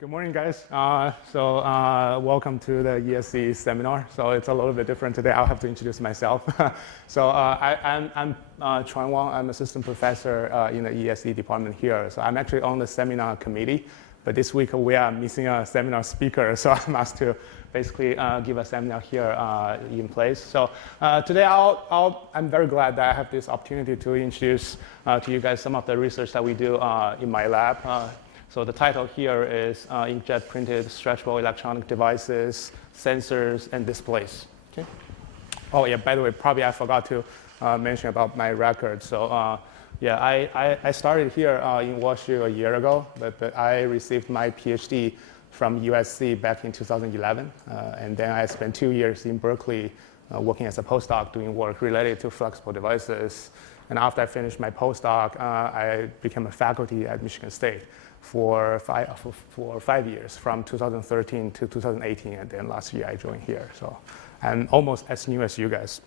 Good morning, guys. Welcome to the ESC seminar. So it's a little bit different today. I'll have to introduce myself. I'm Chuan Wang. I'm assistant professor in the ESC department here. So I'm actually on the seminar committee. But this week we are missing a seminar speaker, so I'm asked to basically give a seminar here in place. So today I'm very glad that I have this opportunity to introduce to you guys some of the research that we do in my lab. So the title here is Inkjet-Printed Stretchable Electronic Devices, Sensors, and Displays. Okay. Oh yeah, by the way, probably I forgot to mention about my record. So I started here in WashU a year ago, but I received my PhD from USC back in 2011. And then I spent 2 years in Berkeley working as a postdoc doing work related to flexible devices. And after I finished my postdoc, I became a faculty at Michigan State for 5 years, from 2013 to 2018, and then last year I joined here. So I'm almost as new as you guys.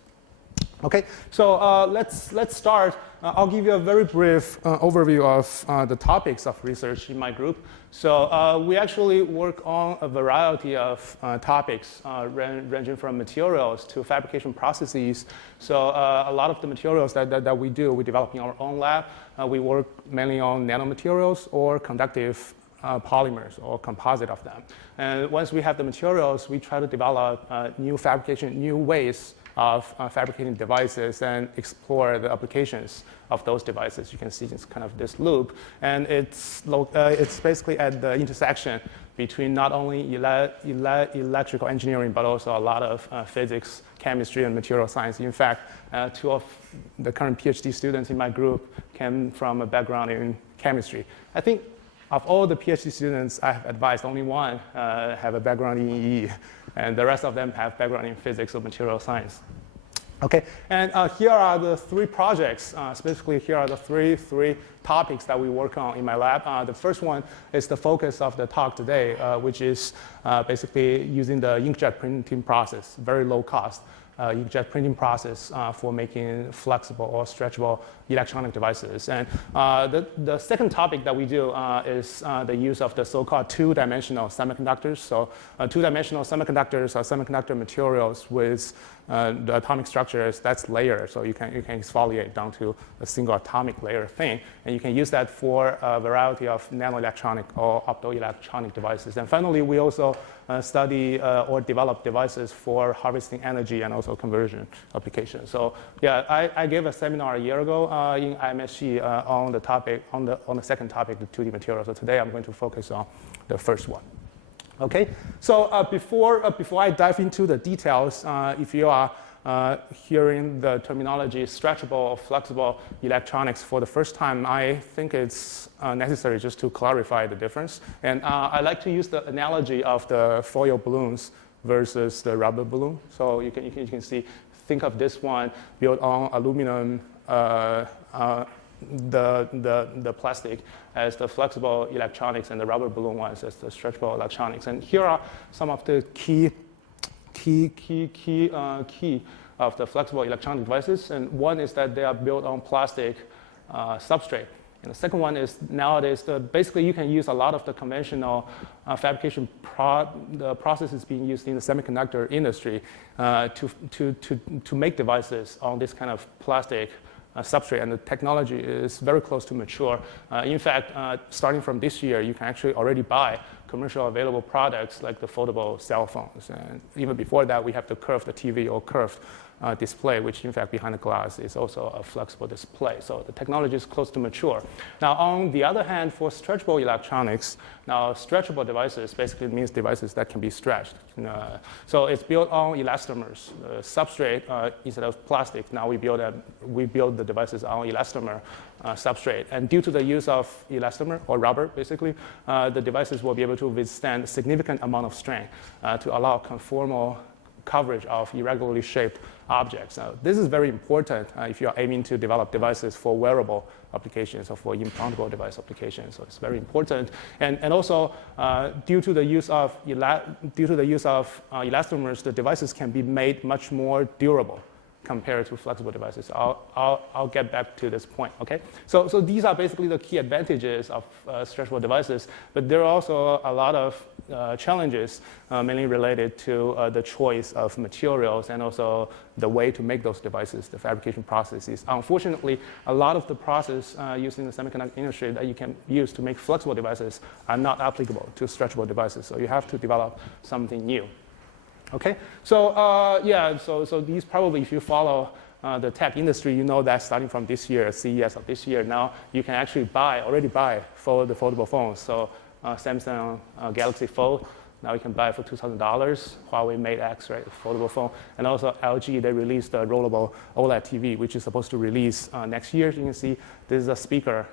Okay, so let's start. I'll give you a very brief overview of the topics of research in my group. So we actually work on a variety of topics ranging from materials to fabrication processes. So a lot of the materials that we do, we develop in our own lab. We work mainly on nanomaterials or conductive polymers or composite of them. And once we have the materials, we try to develop new ways of fabricating devices and explore the applications of those devices. You can see it's kind of this loop. And it's basically at the intersection between not only electrical engineering, but also a lot of physics, chemistry, and material science. In fact, 2 of the current PhD students in my group came from a background in chemistry. I think of all the PhD students I have advised, only one have a background in EE, and the rest of them have background in physics or material science. Okay, and here are the 3 projects. Specifically, here are the three topics that we work on in my lab. The first one is the focus of the talk today, which is basically using the inkjet printing process, very low cost inkjet printing process for making flexible or stretchable electronic devices. And the second topic that we do is the use of the so-called two-dimensional semiconductors. So two-dimensional semiconductors are semiconductor materials with the atomic structures that's layered. So you can exfoliate down to a single atomic layer thing. And you can use that for a variety of nanoelectronic or optoelectronic devices. And finally, we also study or develop devices for harvesting energy and also conversion applications. So yeah, I gave a seminar a year ago in IMSG on the topic, on the second topic, the 2D materials. So today I'm going to focus on the first one. Okay, so before I dive into the details, if you are hearing the terminology stretchable or flexible electronics for the first time, I think it's necessary just to clarify the difference. And I like to use the analogy of the foil balloons versus the rubber balloon. So you can see, think of this one built on aluminum, the plastic as the flexible electronics, and the rubber balloon ones as the stretchable electronics. And here are some of the key of the flexible electronic devices. And one is that they are built on plastic substrate. And the second one is nowadays, basically you can use a lot of the conventional fabrication processes being used in the semiconductor industry to make devices on this kind of plastic substrate, and the technology is very close to mature. In fact, starting from this year, you can actually already buy commercial available products like the foldable cell phones. And even before that, we have the curved TV or curved display, which in fact behind the glass is also a flexible display. So the technology is close to mature. Now, on the other hand, for stretchable electronics, now stretchable devices basically means devices that can be stretched. So it's built on elastomers, substrate instead of plastic. Now we build the devices on elastomer substrate. And due to the use of elastomer or rubber, basically, the devices will be able to withstand a significant amount of strain to allow conformal coverage of irregularly shaped objects. Now, this is very important if you are aiming to develop devices for wearable applications or for implantable device applications. So it's very important. And also, due to the use of elastomers, the devices can be made much more durable. compared to flexible devices. I'll get back to this point, okay? So these are basically the key advantages of stretchable devices, but there are also a lot of challenges, mainly related to the choice of materials and also the way to make those devices, the fabrication processes. Unfortunately, a lot of the process used in the semiconductor industry that you can use to make flexible devices are not applicable to stretchable devices, so you have to develop something new. Okay, so so these probably, if you follow the tech industry, you know that starting from this year, CES of this year, now you can actually already buy for the foldable phones. So Samsung Galaxy Fold, now you can buy for $2,000. Huawei Mate X, right, foldable phone, and also LG, they released the rollable OLED TV, which is supposed to release next year. You can see this is a speaker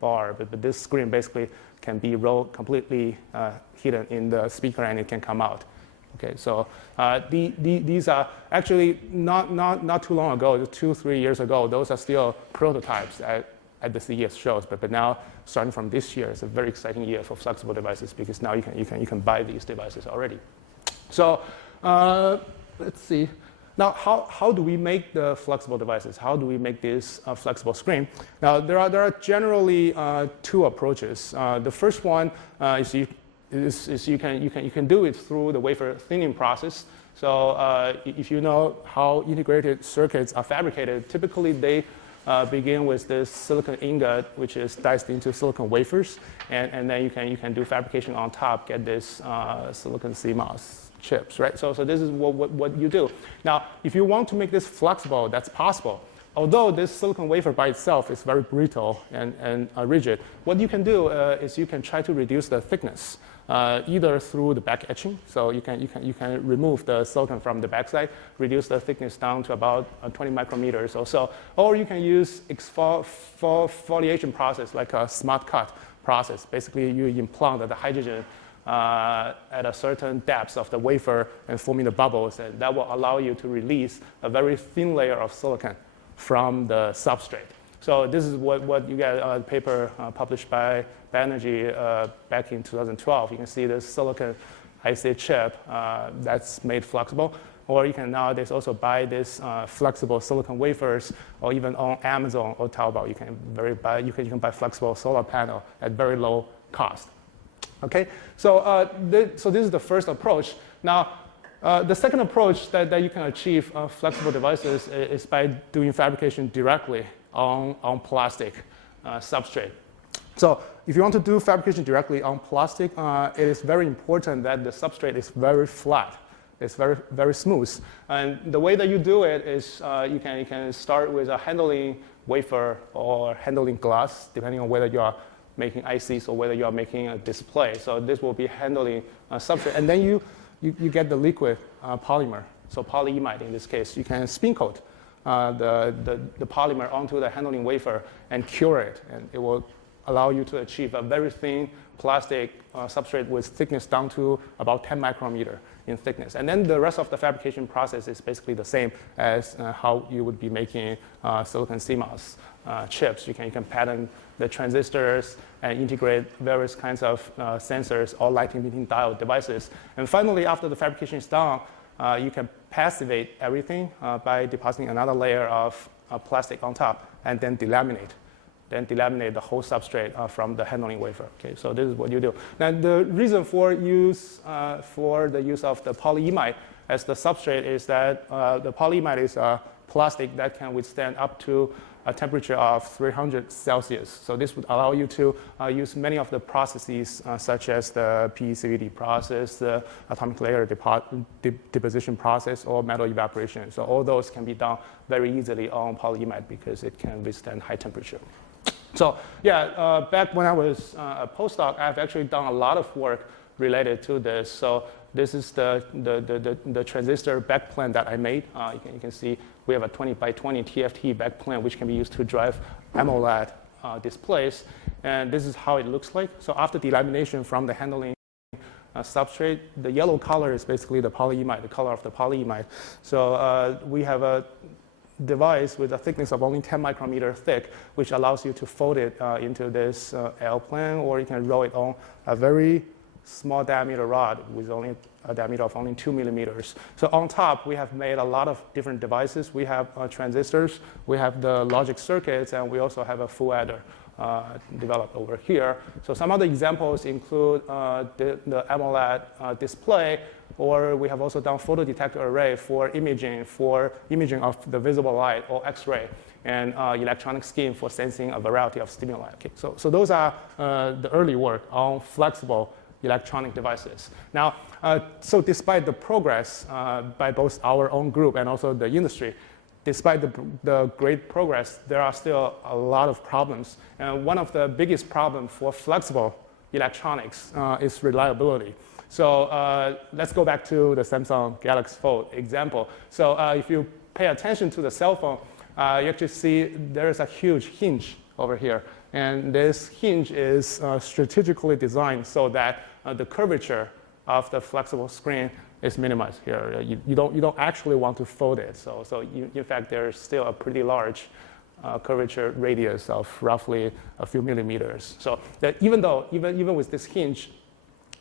bar, but this screen basically can be completely hidden in the speaker, and it can come out. Okay, so these are actually not too long ago, 2-3 years ago, those are still prototypes at the CES shows. But now, starting from this year, it's a very exciting year for flexible devices because now you can buy these devices already. So let's see. Now, how do we make the flexible devices? How do we make this flexible screen? Now, there are generally two approaches. The first one is you can do it through the wafer thinning process. So if you know how integrated circuits are fabricated, typically they begin with this silicon ingot, which is diced into silicon wafers, and then you can do fabrication on top, get this silicon CMOS chips, right? So this is what you do. Now, if you want to make this flexible, that's possible. Although this silicon wafer by itself is very brittle and rigid, what you can do is you can try to reduce the thickness, either through the back etching. So you can remove the silicon from the backside, reduce the thickness down to about 20 micrometers or so, or you can use exfoliation process like a smart cut process. Basically, you implant the hydrogen at a certain depth of the wafer and forming the bubbles, and that will allow you to release a very thin layer of silicon from the substrate. So this is what you get a paper published by Banerjee back in 2012. You can see this silicon IC chip that's made flexible. Or you can nowadays also buy this flexible silicon wafers, or even on Amazon or Taobao, you can buy flexible solar panel at very low cost. Okay, so this is the first approach. Now, the second approach that you can achieve flexible devices is by doing fabrication directly on plastic substrate. So if you want to do fabrication directly on plastic, it is very important that the substrate is very flat. It's very, very smooth. And the way that you do it is you can start with a handling wafer or handling glass, depending on whether you are making ICs or whether you are making a display. So this will be handling substrate. And then you get the liquid polymer, so polyimide in this case. You can spin coat the polymer onto the handling wafer and cure it. And it will allow you to achieve a very thin plastic substrate with thickness down to about 10 micrometer in thickness. And then the rest of the fabrication process is basically the same as how you would be making silicon CMOS chips. You can pattern the transistors and integrate various kinds of sensors or light-emitting diode devices. And finally, after the fabrication is done, you can passivate everything by depositing another layer of plastic on top and then delaminate. Then delaminate the whole substrate from the handling wafer. Okay, so this is what you do. Now, the reason for the use of the polyimide as the substrate is that the polyimide is a plastic that can withstand up to a temperature of 300 Celsius. So this would allow you to use many of the processes such as the PECVD process, the atomic layer deposition process, or metal evaporation. So all those can be done very easily on polyimide because it can withstand high temperature. So yeah, back when I was a postdoc, I've actually done a lot of work related to this. So this is the transistor backplane that I made. You can see we have a 20 by 20 TFT backplane, which can be used to drive AMOLED displays. And this is how it looks like. So after delamination from the handling substrate, the yellow color is basically the polyimide, the color of the polyimide. So we have a device with a thickness of only 10 micrometer thick, which allows you to fold it into this L plane, or you can roll it on a very small diameter rod with only a diameter of only 2 millimeters. So on top, we have made a lot of different devices. We have transistors, we have the logic circuits, and we also have a full adder developed over here. So some other examples include the AMOLED display, or we have also done photodetector array for imaging of the visible light or X-ray, and electronic skin for sensing a variety of stimuli. Okay, so those are the early work on flexible electronic devices. Now, so despite the progress by both our own group and also the industry, despite the great progress, there are still a lot of problems. And one of the biggest problems for flexible electronics is reliability. So let's go back to the Samsung Galaxy Fold example. So if you pay attention to the cell phone, you actually see there is a huge hinge over here. And this hinge is strategically designed so that the curvature of the flexible screen is minimized here. You don't actually want to fold it. So in fact, there's still a pretty large curvature radius of roughly a few millimeters. So that even with this hinge,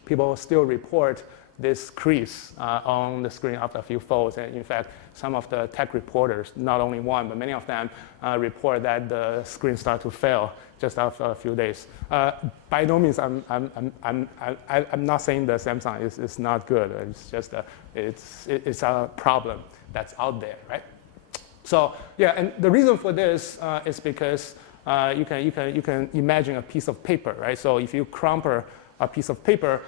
people still report this crease on the screen after a few folds. And in fact, some of the tech reporters, not only one, but many of them report that the screen start to fail just after a few days. By no means, I'm not saying that Samsung is not good. It's just it's a problem that's out there, right? So yeah, and the reason for this is because you can imagine a piece of paper, right? So if you crumple a piece of paper,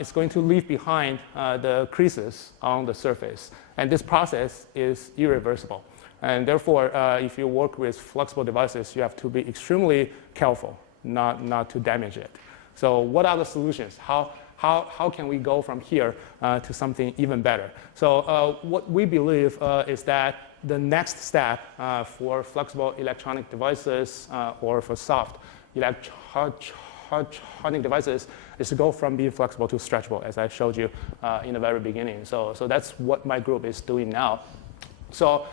it's going to leave behind the creases on the surface. And this process is irreversible. And therefore, if you work with flexible devices, you have to be extremely careful not to damage it. So what are the solutions? How can we go from here to something even better? So what we believe is that the next step for flexible electronic devices or for soft electronic devices is to go from being flexible to stretchable, as I showed you in the very beginning. So that's what my group is doing now. So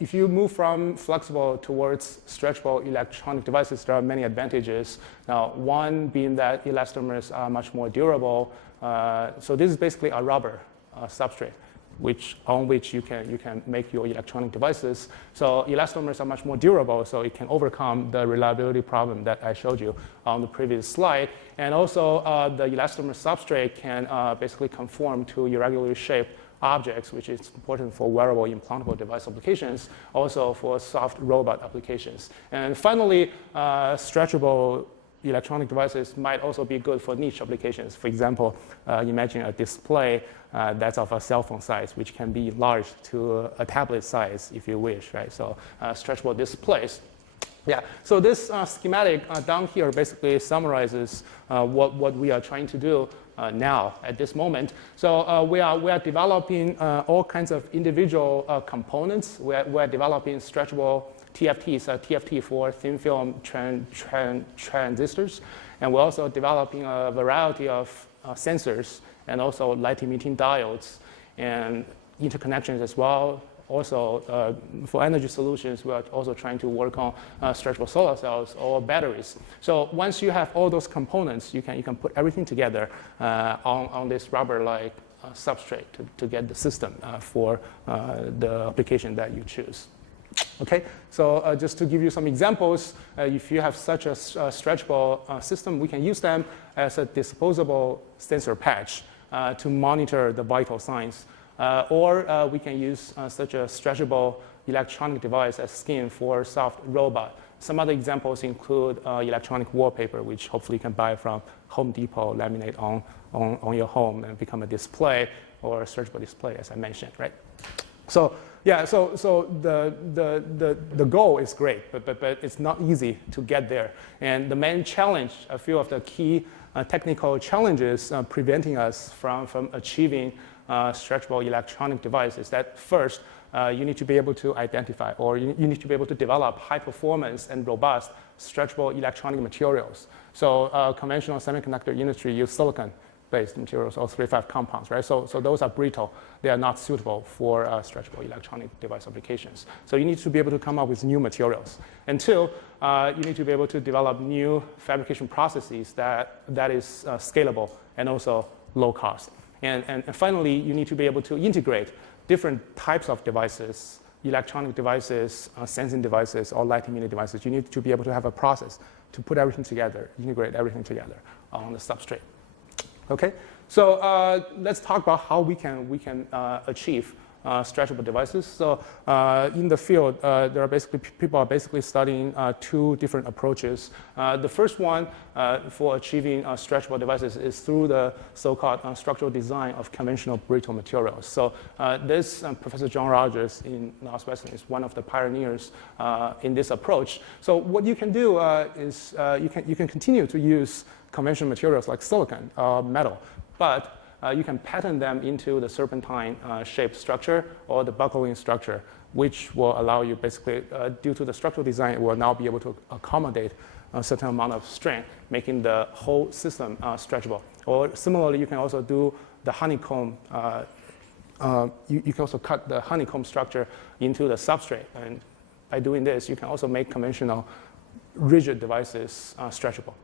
if you move from flexible towards stretchable electronic devices, there are many advantages. Now, one being that elastomers are much more durable. So this is basically a rubber substrate on which you can make your electronic devices. So elastomers are much more durable, so it can overcome the reliability problem that I showed you on the previous slide. And also, the elastomer substrate can basically conform to irregularly shaped objects, which is important for wearable implantable device applications, also for soft robot applications. And finally, stretchable electronic devices might also be good for niche applications. For example, imagine a display that's of a cell phone size, which can be enlarged to a tablet size if you wish, right? So stretchable displays. Yeah, so this schematic down here basically summarizes what we are trying to do now at this moment. So we are developing all kinds of individual components. We're developing stretchable TFTs, TFT for thin film transistors. And we're also developing a variety of sensors and also light emitting diodes and interconnections as well. Also, for energy solutions, we are also trying to work on stretchable solar cells or batteries. So once you have all those components, you can put everything together on this rubber-like substrate to get the system for the application that you choose. Okay, so just to give you some examples, if you have such a stretchable system, we can use them as a disposable sensor patch to monitor the vital signs. Or we can use such a stretchable electronic device as skin for soft robot. Some other examples include electronic wallpaper, which hopefully you can buy from Home Depot, laminate on your home and become a display or a stretchable display, as I mentioned, right? So yeah, so the goal is great, but it's not easy to get there. And the main challenge, a few of the key technical challenges preventing us from achieving stretchable electronic devices, that first, you need to be able to identify, or you need to be able to develop high performance and robust stretchable electronic materials. So conventional semiconductor industry use silicon-based materials, or 3,5 compounds, right? So those are brittle. They are not suitable for stretchable electronic device applications. So you need to be able to come up with new materials. And two, you need to be able to develop new fabrication processes that is scalable and also low cost. And finally, you need to be able to integrate different types of devices, electronic devices, sensing devices, or light emitting devices. You need to be able to have a process to put everything together, integrate everything together on the substrate. Okay, so let's talk about how we can achieve stretchable devices. So in the field, people are basically studying two different approaches. The first one for achieving stretchable devices is through the so-called structural design of conventional brittle materials. So this Professor John Rogers in Northwestern is one of the pioneers in this approach. So what you can do is you can continue to use conventional materials like silicon, metal, but you can pattern them into the serpentine-shaped structure or the buckling structure, which will allow you basically, due to the structural design, it will now be able to accommodate a certain amount of strength, making the whole system stretchable. Or similarly, you can also do the honeycomb. You can also cut the honeycomb structure into the substrate. And by doing this, you can also make conventional rigid devices stretchable.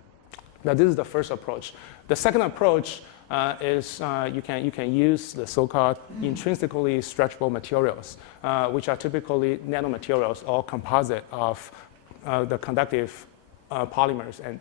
Now, this is the first approach. The second approach is you can use the so-called intrinsically stretchable materials, which are typically nanomaterials or composite of the conductive polymers and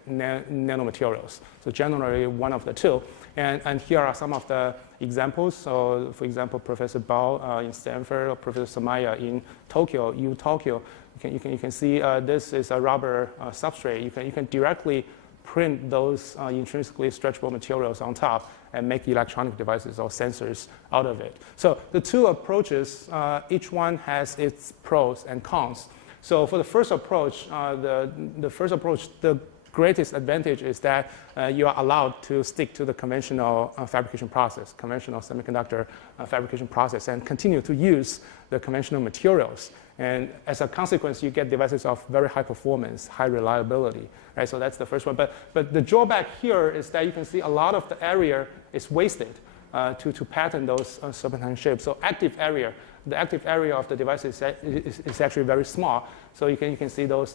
nanomaterials. So generally one of the two. And here are some of the examples. So for example, Professor Bao in Stanford or Professor Samaya in Tokyo, Tokyo. You can see this is a rubber substrate. You can directly print those intrinsically stretchable materials on top and make electronic devices or sensors out of it. So the two approaches, each one has its pros and cons. So for the first approach, the greatest advantage is that you are allowed to stick to the conventional fabrication process, conventional semiconductor fabrication process, and continue to use the conventional materials. And as a consequence, you get devices of very high performance, high reliability. Right? So that's the first one. But the drawback here is that you can see a lot of the area is wasted to pattern those serpentine shapes. So the active area of the device is actually very small. So you can see the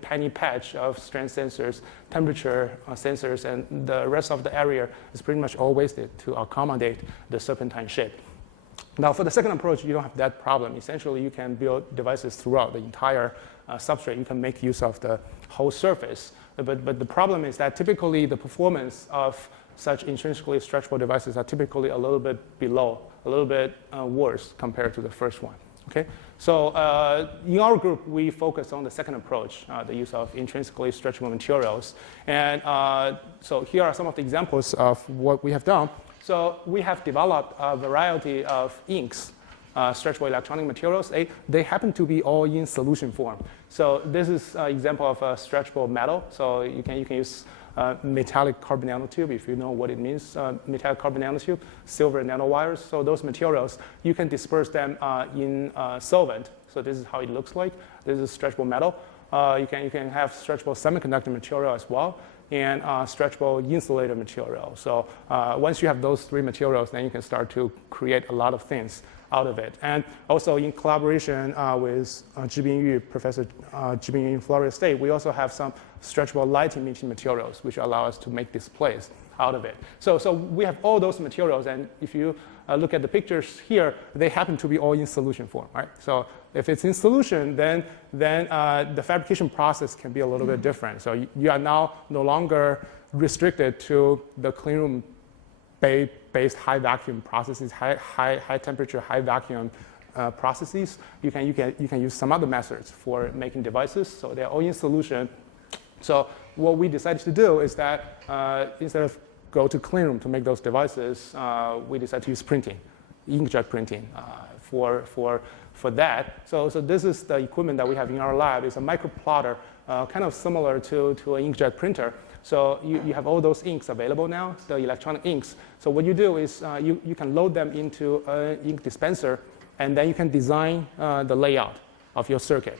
tiny patch of strength sensors, temperature sensors, and the rest of the area is pretty much all wasted to accommodate the serpentine shape. Now, for the second approach, you don't have that problem. Essentially, you can build devices throughout the entire substrate. You can make use of the whole surface. But the problem is that typically the performance of such intrinsically stretchable devices are typically a little bit below, a little bit worse compared to the first one. Okay? So in our group, we focus on the second approach, the use of intrinsically stretchable materials. And so here are some of the examples of what we have done. So we have developed a variety of inks, stretchable electronic materials. They happen to be all in solution form. So this is an example of a stretchable metal. So you can use metallic carbon nanotube, if you know what it means, metallic carbon nanotube, silver nanowires. So those materials, you can disperse them in solvent. So this is how it looks like. This is stretchable metal. You can have stretchable semiconductor material as well, and stretchable insulator material. So once you have those three materials, then you can start to create a lot of things out of it. And also in collaboration with Professor Zhibing Yu in Florida State, we also have some stretchable light emitting materials, which allow us to make displays out of it. So we have all those materials, and if you look at the pictures here, they happen to be all in solution form, right? So if it's in solution, then the fabrication process can be a little bit different. So you are now no longer restricted to the clean room based high vacuum processes, high temperature, high vacuum processes. You can use some other methods for making devices. So they're all in solution. So what we decided to do is that instead of go to clean room to make those devices, we decided to use printing, inkjet printing for that. So this is the equipment that we have in our lab. It's a microplotter, kind of similar to an inkjet printer. So you have all those inks available now, the electronic inks. So what you do is you can load them into an ink dispenser, and then you can design the layout of your circuit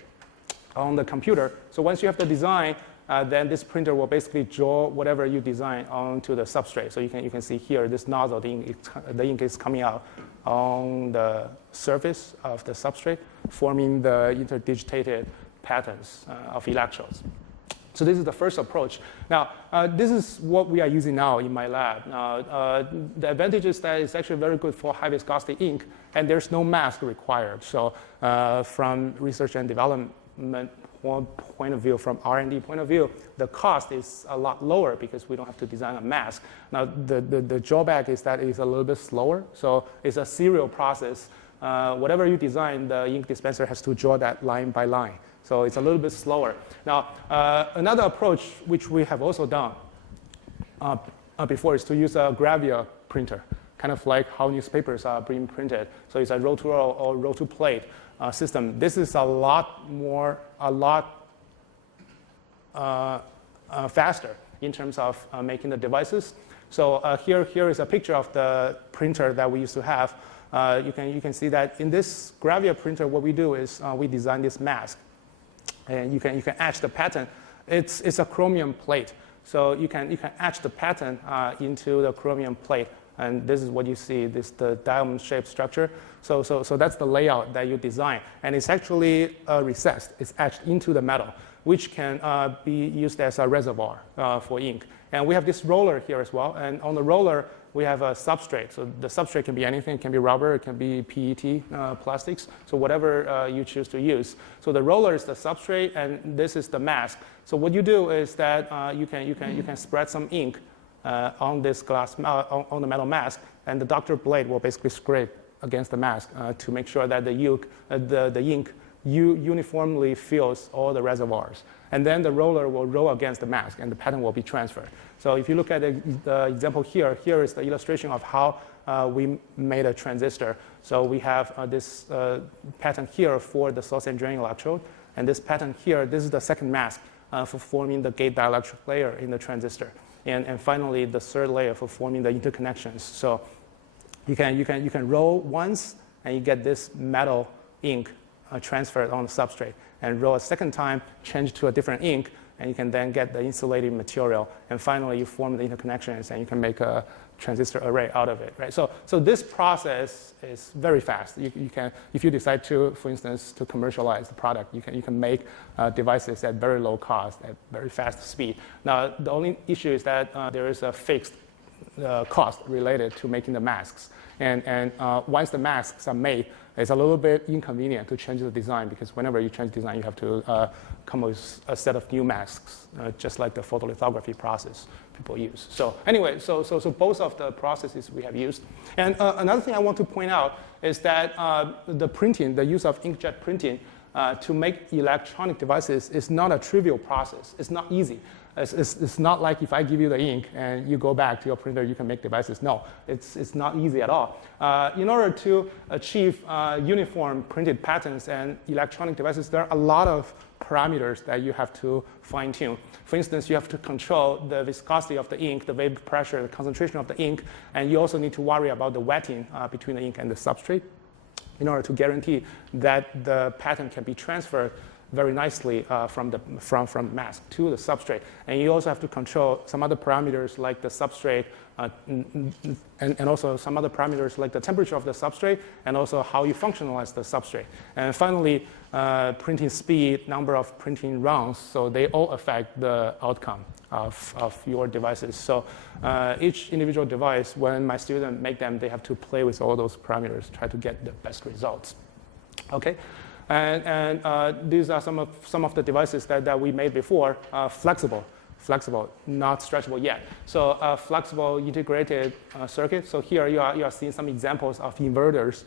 on the computer. So once you have the design, then this printer will basically draw whatever you design onto the substrate. So you can see here, this nozzle, the ink is coming out on the surface of the substrate, forming the interdigitated patterns of electrodes. So this is the first approach. Now, this is what we are using now in my lab. The advantage is that it's actually very good for high viscosity ink, and there's no mask required. So from research and development point of view, from R&D point of view, the cost is a lot lower because we don't have to design a mask. Now, the drawback is that it's a little bit slower. So it's a serial process. Whatever you design, the ink dispenser has to draw that line by line. So it's a little bit slower. Now, another approach which we have also done before is to use a gravure printer, kind of like how newspapers are being printed. So it's a roll-to-roll or roll-to-plate system. This is a lot faster in terms of making the devices. So here is a picture of the printer that we used to have. You can see that in this gravure printer, what we do is we design this mask. And you can etch the pattern. It's a chromium plate, so you can etch the pattern into the chromium plate, and this is what you see. This the diamond-shaped structure. So that's the layout that you design, and it's actually recessed. It's etched into the metal, which can be used as a reservoir for ink. And we have this roller here as well, and on the roller we have a substrate. So the substrate can be anything. It can be rubber. It can be PET plastics. So whatever you choose to use. So the roller is the substrate, and this is the mask. So what you do is that you can spread some ink on this glass on the metal mask, and the doctor blade will basically scrape against the mask to make sure that the ink uniformly fills all the reservoirs. And then the roller will roll against the mask, and the pattern will be transferred. So if you look at the example here is the illustration of how we made a transistor. So we have this pattern here for the source and drain electrode, and this pattern here, this is the second mask for forming the gate dielectric layer in the transistor. And finally, the third layer for forming the interconnections. So you can roll once, and you get this metal ink transferred on the substrate, and roll a second time, change to a different ink, and you can then get the insulating material. And finally, you form the interconnections, and you can make a transistor array out of it, right? So this process is very fast. You can, if you decide to, for instance, to commercialize the product, you can make devices at very low cost, at very fast speed. Now, the only issue is that there is a fixed cost related to making the masks. And once the masks are made, it's a little bit inconvenient to change the design, because whenever you change design, you have to come with a set of new masks, just like the photolithography process people use. So anyway, so both of the processes we have used. And another thing I want to point out is that the printing, the use of inkjet printing to make electronic devices is not a trivial process. It's not easy. It's not like if I give you the ink and you go back to your printer, you can make devices. No, it's not easy at all. In order to achieve uniform printed patterns and electronic devices, there are a lot of parameters that you have to fine-tune. For instance, you have to control the viscosity of the ink, the vapor pressure, the concentration of the ink, and you also need to worry about the wetting between the ink and the substrate in order to guarantee that the pattern can be transferred very nicely from mask to the substrate. And you also have to control some other parameters like the substrate and also some other parameters like the temperature of the substrate and also how you functionalize the substrate. And finally, printing speed, number of printing runs, so they all affect the outcome of your devices. So each individual device, when my students make them, they have to play with all those parameters, try to get the best results. Okay. And these are some of the devices that we made before. Flexible, not stretchable yet. So flexible integrated circuit. So here you are seeing some examples of inverters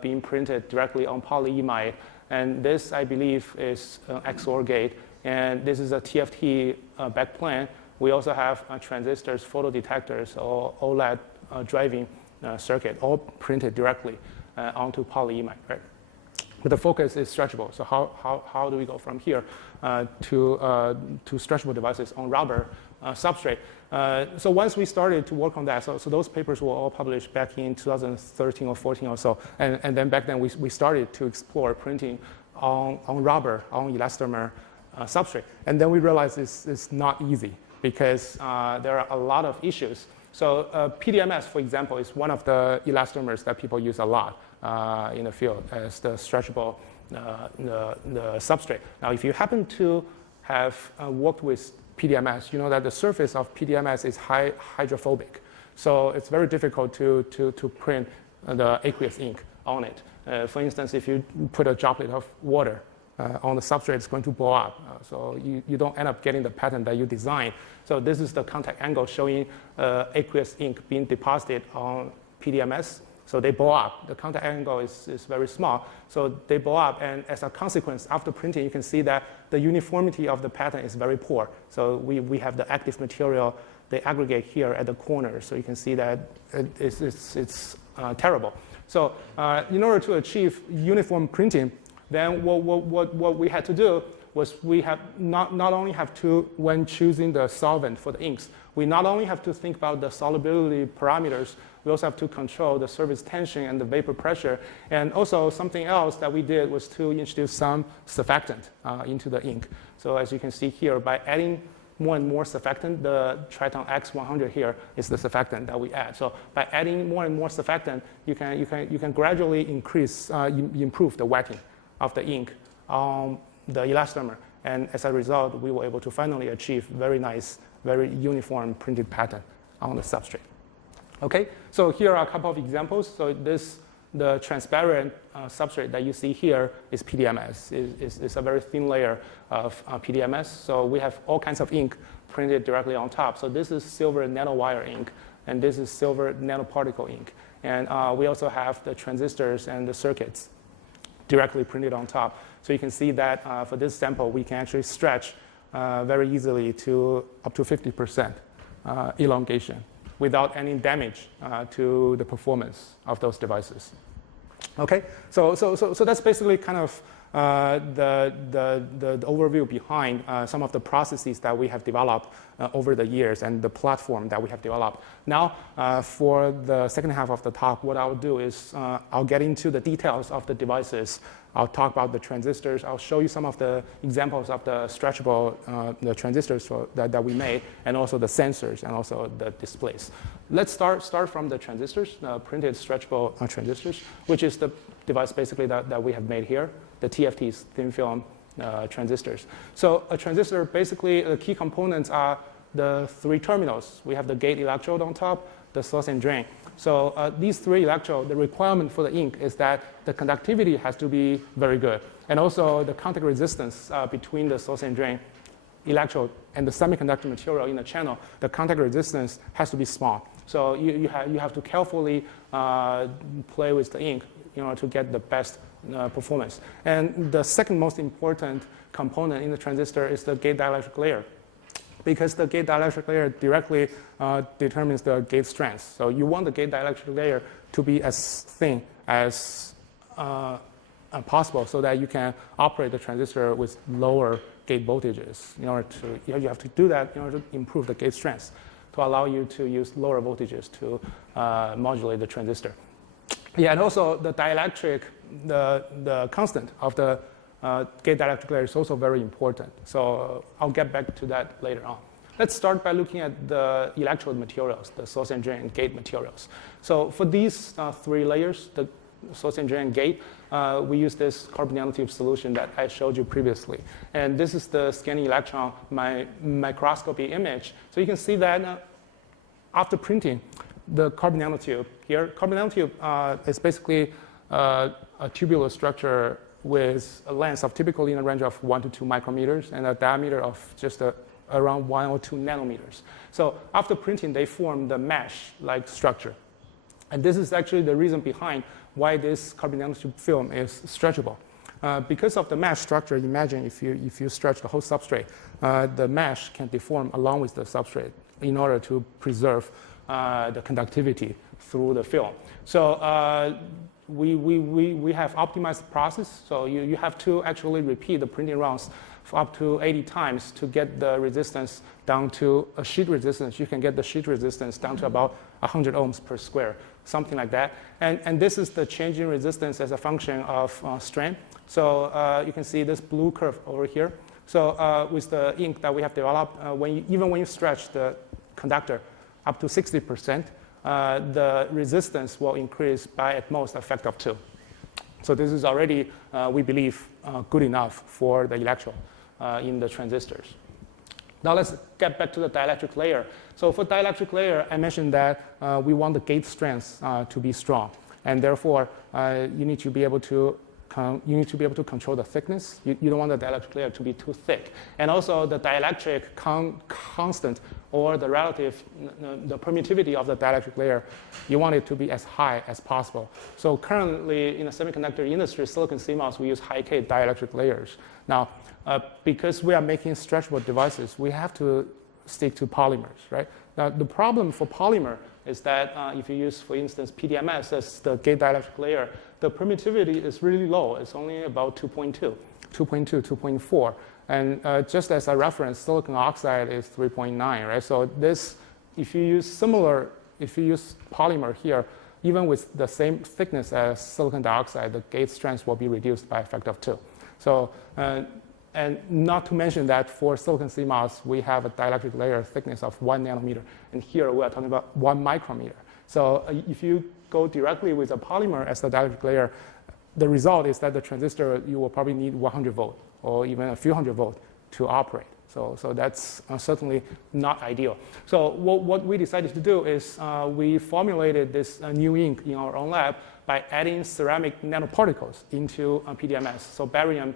being printed directly on polyimide. And this, I believe, is an XOR gate. And this is a TFT backplane. We also have transistors, photodetectors, or OLED driving circuit, all printed directly onto polyimide, right? But the focus is stretchable. So how do we go from here to stretchable devices on rubber substrate? So once we started to work on that, so those papers were all published back in 2013 or 14 or so. And then back then we started to explore printing on rubber, on elastomer substrate. And then we realized it's not easy because there are a lot of issues. So PDMS, for example, is one of the elastomers that people use a lot in the field as the stretchable the substrate. Now, if you happen to have worked with PDMS, you know that the surface of PDMS is hydrophobic. So it's very difficult to print the aqueous ink on it. For instance, if you put a droplet of water on the substrate, it's going to blow up. So you don't end up getting the pattern that you designed. So this is the contact angle showing aqueous ink being deposited on PDMS. So they blow up. The contact angle is very small. So they blow up, and as a consequence, after printing, you can see that the uniformity of the pattern is very poor. So we have the active material, they aggregate here at the corner. So you can see that it's terrible. So in order to achieve uniform printing, then what we had to do was we have not only have to, when choosing the solvent for the inks, we not only have to think about the solubility parameters, we also have to control the surface tension and the vapor pressure. And also something else that we did was to introduce some surfactant into the ink. So as you can see here, by adding more and more surfactant, the Triton X100 here is the surfactant that we add. So by adding more and more surfactant, you can gradually improve the wetting of the ink on the elastomer. And as a result, we were able to finally achieve very nice, very uniform printed pattern on the substrate. Okay, so here are a couple of examples. So the transparent substrate that you see here is PDMS. It's a very thin layer of PDMS. So we have all kinds of ink printed directly on top. So this is silver nanowire ink, and this is silver nanoparticle ink. And we also have the transistors and the circuits directly printed on top. So you can see that for this sample, we can actually stretch very easily to up to 50% elongation without any damage to the performance of those devices. Okay, so that's basically kind of the overview behind some of the processes that we have developed over the years and the platform that we have developed. Now, for the second half of the talk, what I'll do is I'll get into the details of the devices. I'll talk about the transistors. I'll show you some of the examples of the stretchable the transistors that we made, and also the sensors and also the displays. Let's start from the transistors, printed stretchable transistors, which is the device basically that we have made here, the TFTs, thin film transistors. So a transistor, basically the key components are the three terminals. We have the gate electrode on top, the source and drain. So these three electrodes, the requirement for the ink is that the conductivity has to be very good. And also the contact resistance between the source and drain electrode and the semiconductor material in the channel, the contact resistance has to be small. So you have to carefully play with the ink in order to get the best performance. And the second most important component in the transistor is the gate dielectric layer, because the gate dielectric layer directly determines the gate strength. So you want the gate dielectric layer to be as thin as possible so that you can operate the transistor with lower gate voltages. In order to, you have to do that in order to improve the gate strength, to allow you to use lower voltages to modulate the transistor. Yeah, and also the dielectric, the constant of the gate dielectric layer is also very important. So I'll get back to that later on. Let's start by looking at the electrode materials, the source and drain and gate materials. So for these three layers, the source and drain and gate, we use this carbon nanotube solution that I showed you previously. And this is the scanning electron microscopy image. So you can see that after printing, the carbon nanotube here, carbon nanotube is basically a tubular structure with a length of typically in a range of 1 to 2 micrometers and a diameter of just around 1 or 2 nanometers. So after printing, they form the mesh-like structure. And this is actually the reason behind why this carbon nanotube film is stretchable. Because of the mesh structure, imagine if you stretch the whole substrate, the mesh can deform along with the substrate in order to preserve the conductivity through the film. So we have optimized the process. So you have to actually repeat the printing runs for up to 80 times to get the resistance down to a sheet resistance. You can get the sheet resistance down to about 100 ohms per square, something like that. And this is the change in resistance as a function of strain. So you can see this blue curve over here. So with the ink that we have developed, even when you stretch the conductor up to 60%, the resistance will increase by at most a factor of 2. So this is already, we believe, good enough for the electrode. in the transistors. Now let's get back to the dielectric layer. So for dielectric layer, I mentioned that we want the gate strength to be strong, and therefore you need to be able to control the thickness. You don't want the dielectric layer to be too thick, and also the dielectric constant or the relative the permittivity of the dielectric layer, you want it to be as high as possible. So currently in the semiconductor industry, silicon CMOS, we use high K dielectric layers. Now, because we are making stretchable devices, we have to stick to polymers, right? Now, the problem for polymer is that if you use, for instance, PDMS as the gate dielectric layer, the permittivity is really low. It's only about 2.2, 2.4. And just as a reference, silicon oxide is 3.9, right? So this, if you use polymer here, even with the same thickness as silicon dioxide, the gate strength will be reduced by a factor of 2. So, and not to mention that for silicon CMOS, we have a dielectric layer thickness of 1 nanometer. And here we are talking about 1 micrometer. So if you go directly with a polymer as the dielectric layer, the result is that the transistor, you will probably need 100 volt or even a few hundred volt to operate. So that's certainly not ideal. So what we decided to do is we formulated this new ink in our own lab by adding ceramic nanoparticles into PDMS. So barium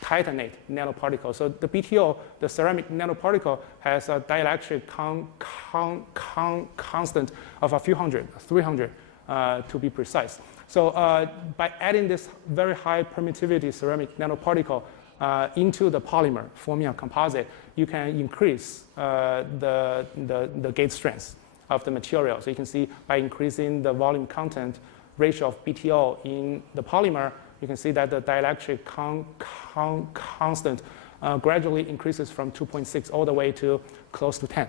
titanate nanoparticle. So the BTO, the ceramic nanoparticle, has a dielectric constant of a few hundred, 300 to be precise. So by adding this very high permittivity ceramic nanoparticle into the polymer, forming a composite, you can increase the gate strength of the material. So you can see by increasing the volume content ratio of BTO in the polymer, you can see that the dielectric constant gradually increases from 2.6 all the way to close to 10.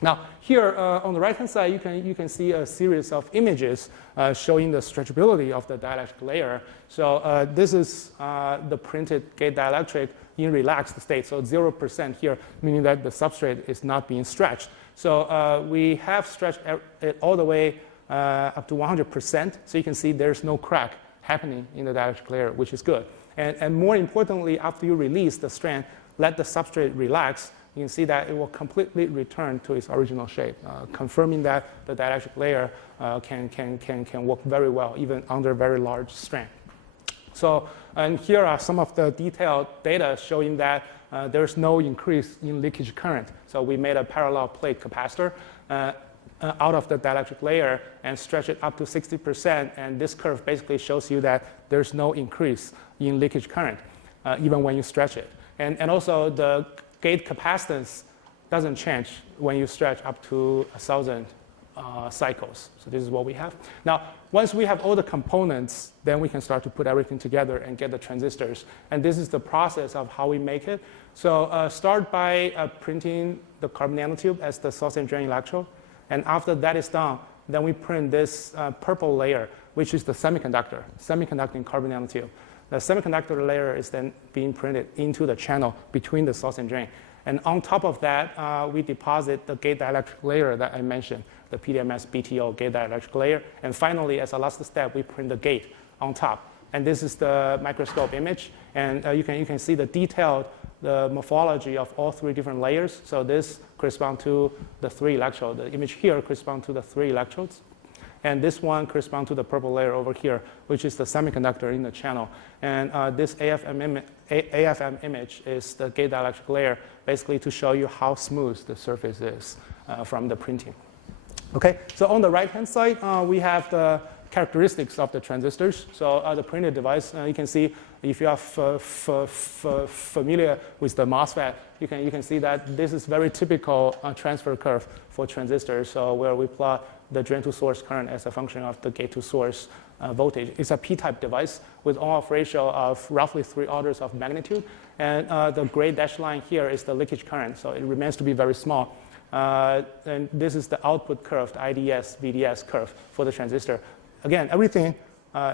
Now, here on the right-hand side, you can see a series of images showing the stretchability of the dielectric layer. So this is the printed gate dielectric in relaxed state, so 0% here, meaning that the substrate is not being stretched. So we have stretched it all the way up to 100%, so you can see there's no crack happening in the dielectric layer, which is good. And more importantly, after you release the strand, let the substrate relax, you can see that it will completely return to its original shape, confirming that the dielectric layer can work very well, even under very large strain. So, and here are some of the detailed data showing that there's no increase in leakage current. So we made a parallel plate capacitor out of the dielectric layer and stretch it up to 60%, and this curve basically shows you that there's no increase in leakage current, even when you stretch it. And also the gate capacitance doesn't change when you stretch up to 1,000 cycles. So this is what we have. Now, once we have all the components, then we can start to put everything together and get the transistors. And this is the process of how we make it. So start by printing the carbon nanotube as the source and drain electrode. And after that is done, then we print this purple layer, which is the semiconducting carbon nanotube. The semiconductor layer is then being printed into the channel between the source and drain. And on top of that, we deposit the gate dielectric layer that I mentioned, the PDMS BTO gate dielectric layer. And finally, as a last step, we print the gate on top. And this is the microscope image. And you can see the detailed morphology of all 3 different layers. So this corresponds to the 3 electrodes. The image here corresponds to the 3 electrodes. And this one corresponds to the purple layer over here, which is the semiconductor in the channel. And this AFM image is the gate dielectric layer, basically to show you how smooth the surface is from the printing. Okay, so on the right-hand side, we have the characteristics of the transistors. So the printed device, you can see if you are familiar with the MOSFET, you can see that this is very typical transfer curve for transistors. So where we plot the drain to source current as a function of the gate to source voltage. It's a P-type device with on-off ratio of roughly 3 orders of magnitude. And the gray dashed line here is the leakage current. So it remains to be very small. And this is the output curve, the IDS, VDS curve for the transistor. Again, everything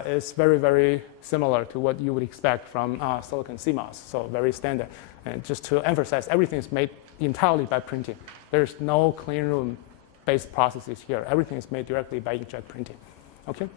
is very, very similar to what you would expect from silicon CMOS, so very standard. And just to emphasize, everything is made entirely by printing. There's no clean room-based processes here. Everything is made directly by inkjet printing. Okay?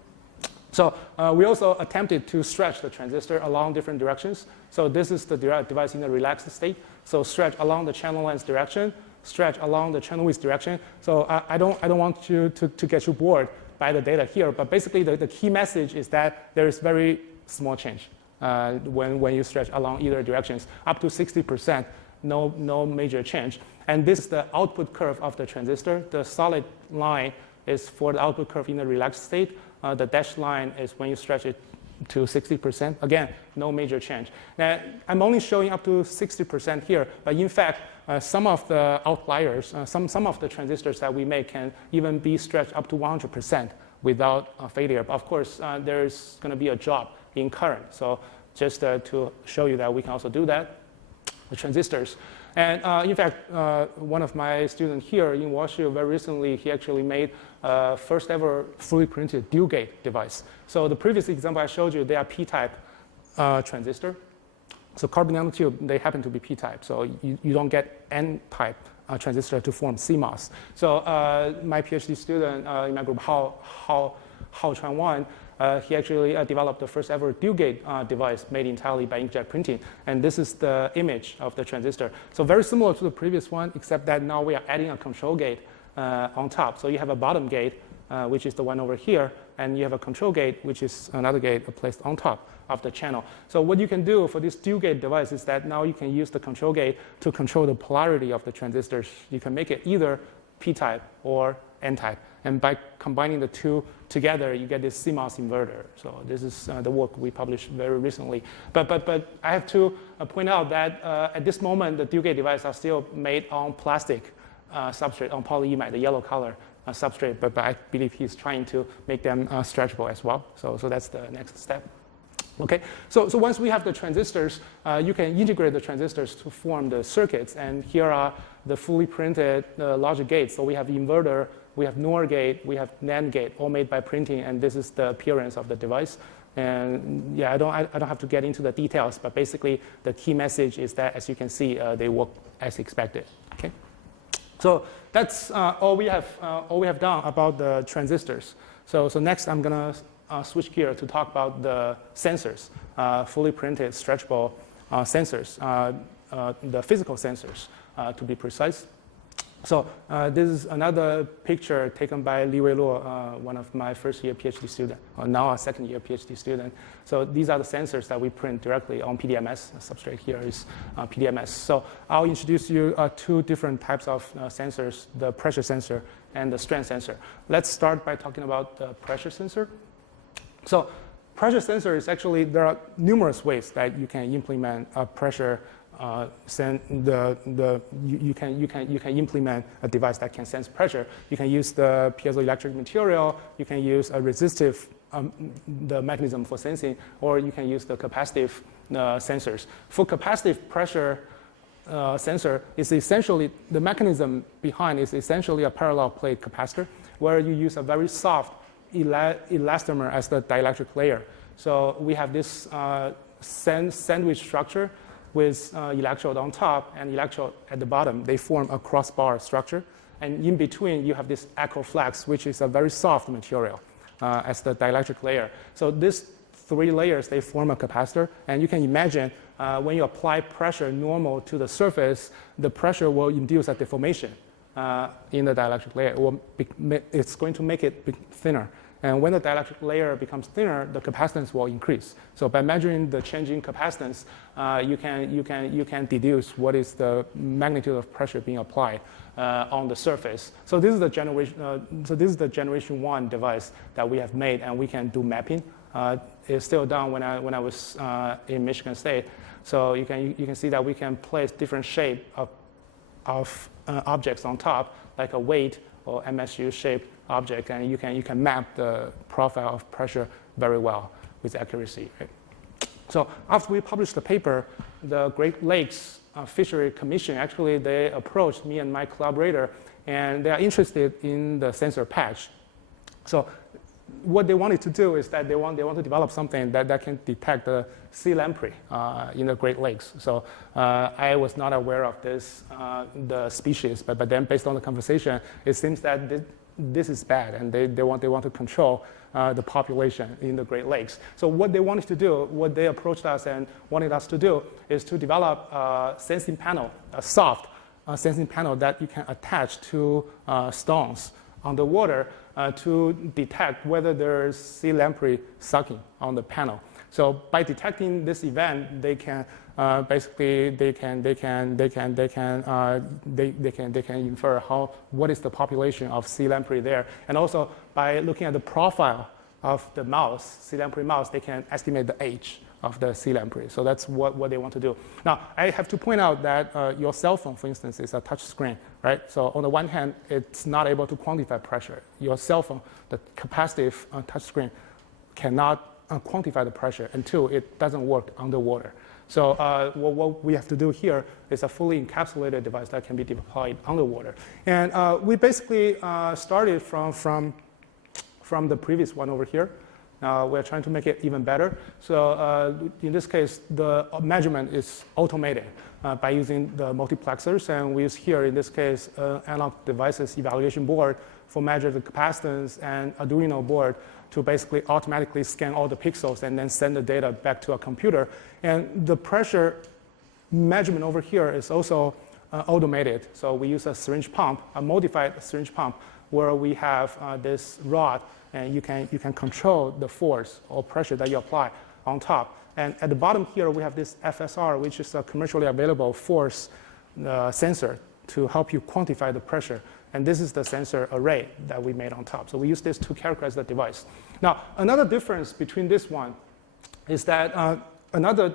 So we also attempted to stretch the transistor along different directions. So this is the device in the relaxed state. So stretch along the channel length direction, stretch along the channel width direction. So I don't want you to get you bored by the data here, but basically the key message is that there is very small change when you stretch along either directions, up to 60%, no major change. And this is the output curve of the transistor. The solid line is for the output curve in the relaxed state. The dashed line is when you stretch it to 60%. Again, no major change. Now, I'm only showing up to 60% here, but in fact, some of the outliers, some of the transistors that we make can even be stretched up to 100% without failure. But of course, there's going to be a drop in current. So just to show you that we can also do that, the transistors. And in fact, one of my students here in WashU very recently, he actually made first ever fully printed dual gate device. So the previous example I showed you, they are P-type transistor. So carbon nanotube, they happen to be P-type. So you don't get N-type transistor to form CMOS. So my PhD student in my group, Chuan Wang, he actually developed the first ever dual gate device made entirely by inkjet printing. And this is the image of the transistor. So very similar to the previous one, except that now we are adding a control gate on top. So you have a bottom gate, which is the one over here, and you have a control gate, which is another gate placed on top of the channel. So what you can do for this dual gate device is that now you can use the control gate to control the polarity of the transistors. You can make it either P-type or N-type. And by combining the two together, you get this CMOS inverter. So this is the work we published very recently. But I have to point out that at this moment, the dual gate devices are still made on plastic substrate, on polyimide, the yellow color substrate. But I believe he's trying to make them stretchable as well. So that's the next step. Okay, so once we have the transistors, you can integrate the transistors to form the circuits. And here are the fully printed logic gates. So we have inverter, we have NOR gate, we have NAND gate, all made by printing. And this is the appearance of the device. And yeah, I don't have to get into the details, but basically the key message is that, as you can see, they work as expected. Okay, so that's all we have done about the transistors. So next I'm gonna switch gear to talk about the sensors, fully printed, stretchable sensors, the physical sensors, to be precise. So this is another picture taken by Li Wei Luo, one of my first-year PhD student, or now a second-year PhD student. So these are the sensors that we print directly on PDMS. The substrate here is PDMS. So I'll introduce you two different types of sensors, the pressure sensor and the strength sensor. Let's start by talking about the pressure sensor. So pressure sensor is actually, there are numerous ways that you can implement a pressure you can implement a device that can sense pressure. You can use the piezoelectric material, you can use a resistive the mechanism for sensing, or you can use the capacitive sensors. For capacitive pressure sensor, is essentially, the mechanism behind is essentially a parallel plate capacitor, where you use a very soft elastomer as the dielectric layer. So we have this sandwich structure with electrode on top and electrode at the bottom. They form a crossbar structure. And in between, you have this acroflex, which is a very soft material as the dielectric layer. So these three layers, they form a capacitor. And you can imagine when you apply pressure normal to the surface, the pressure will induce a deformation in the dielectric layer. It's going to make it thinner. And when the dielectric layer becomes thinner, the capacitance will increase. So by measuring the changing capacitance, you can deduce what is the magnitude of pressure being applied on the surface. So this is the generation 1 device that we have made, and we can do mapping. It's still done when I was in Michigan State. So you can see that we can place different shape of objects on top, like a weight or MSU shaped object, and you can map the profile of pressure very well with accuracy. Right? So after we published the paper, the Great Lakes Fishery Commission, actually they approached me and my collaborator, and they are interested in the sensor patch. So what they wanted to do is that they want to develop something that can detect the sea lamprey in the Great Lakes. So I was not aware of this, the species, but then based on the conversation, it seems that this is bad, and they want to control the population in the Great Lakes. So what they wanted to do, what they approached us and wanted us to do, is to develop a sensing panel, a soft sensing panel that you can attach to stones underwater to detect whether there's sea lamprey sucking on the panel. So by detecting this event, they can basically they can infer what is the population of sea lamprey there, and also by looking at the profile of the mouse, sea lamprey mouse, they can estimate the age of the sea lamprey. So that's what they want to do. Now, I have to point out that your cell phone, for instance, is a touch screen, right? So on the one hand, it's not able to quantify pressure. Your cell phone, the capacitive touch screen, cannot quantify the pressure until it doesn't work underwater. So what we have to do here is a fully encapsulated device that can be deployed underwater. And we basically started from the previous one over here. We're trying to make it even better. So in this case, the measurement is automated by using the multiplexers. And we use here, in this case, analog devices evaluation board for measure the capacitance, and Arduino board to basically automatically scan all the pixels and then send the data back to a computer. And the pressure measurement over here is also automated. So we use a syringe pump, a modified syringe pump, where we have this rod, and you can control the force or pressure that you apply on top. And at the bottom here, we have this FSR, which is a commercially available force sensor to help you quantify the pressure. And this is the sensor array that we made on top. So we use this to characterize the device. Now, another difference between this one is that another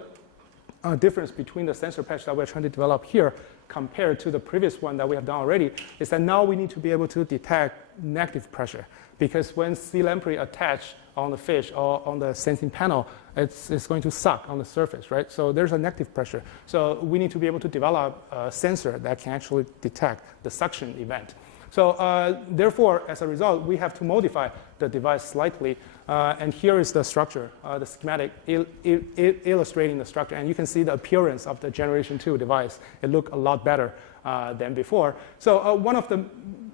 difference between the sensor patch that we're trying to develop here compared to the previous one that we have done already is that now we need to be able to detect negative pressure. Because when sea lamprey attach on the fish or on the sensing panel, it's going to suck on the surface, right? So there's a negative pressure. So we need to be able to develop a sensor that can actually detect the suction event. So therefore, as a result, we have to modify the device slightly. And here is the structure, the schematic illustrating the structure. And you can see the appearance of the Generation 2 device. It looked a lot better than before. So one of the